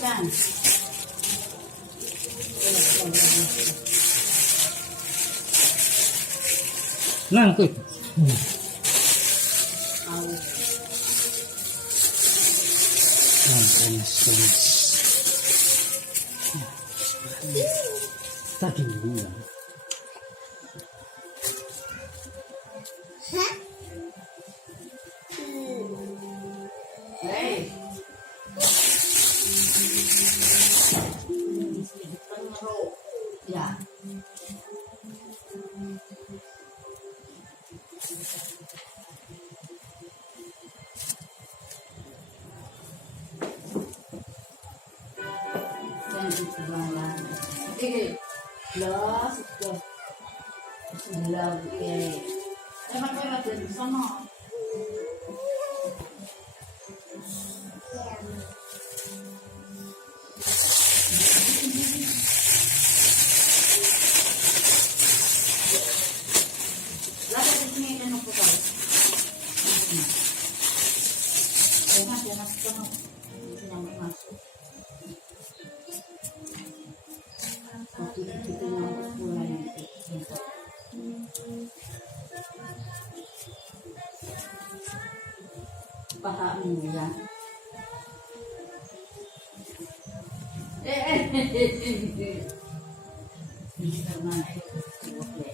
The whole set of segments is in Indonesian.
Yan. Nangkut. Tadi dulu. Hey. Ya. Okay. Plus, ito. Love it. Emak din sama. Lagi di sini kan aku tahu. Jangan kamu nyampe masuk. Waktu kita nyampe pulang itu. Pahamu ya. Karena itu oke.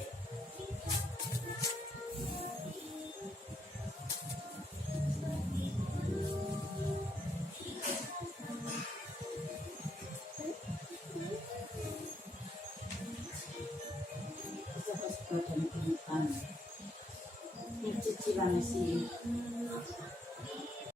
Cicilan sih.